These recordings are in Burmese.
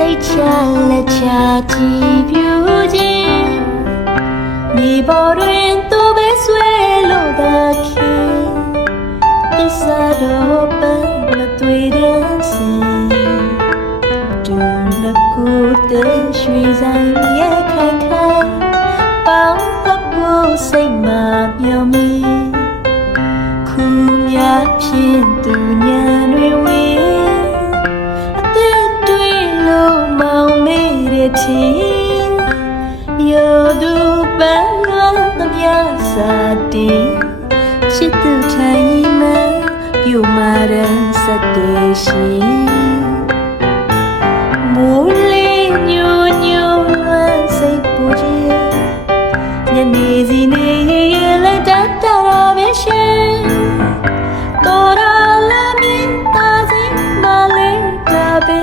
စိတ်ချလက်ချကြည်ပြူခြင်းမြေပေါ်တွင်သူပဲဆွဲလို့သာခင်သစ္စာတော့ပန်းမသွေတန်းစင်ဒူနကူတဲ့ရွှေဆိုင်ရဲ့ခိုင်ခိုင်ပေါင်းဖက်ဖို့စိတ်မှမျှော်မြင်ခုများဖြင့်သူညံတွေဝေအသက်တွေလုံးမောင်မေးတဲ့ချင်းယောသူပန်းလာသမျှစာတင်ချစ်သူထိုင်မှပြုမာရန်စတဲ့ရှင်မိုးလေးညိုညိုလွမ်းစိတ်ပူခြင်းညနေစီနေရလက်တတ်တော်ပဲရှင်တော်ရလာမင်းသားစိမလေးတပဲ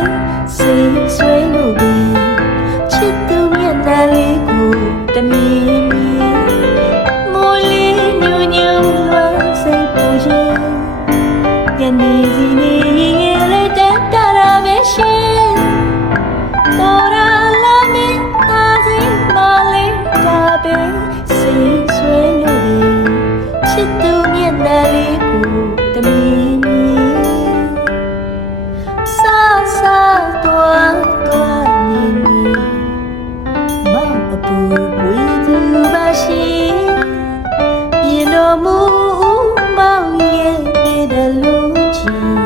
စိတ်ဆွေးလို့ဒီချစ်သူမျက်နှာလေးကိုတမီမီမိုးလေးညိုညိုလွမ်းစိတ်ပူခြင်းညနေစီနေရလက်တတ်တော်ပဲရှင်တော်ရလာမင်းသားစိမလေးတပဲစိတ်ဆွေးလို့ဒီချစ်သူမျက်နှာလေးကိုတမီမီဆာဆာတွားတွားနေနေမောင်အပူဝေသူပါရှိပြင်တော်မူမောင်ရဲ့တဲ့လူကြီး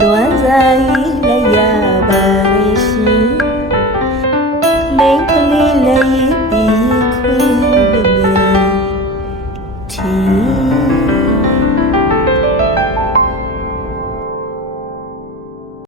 လွမ်းစားလက်ရ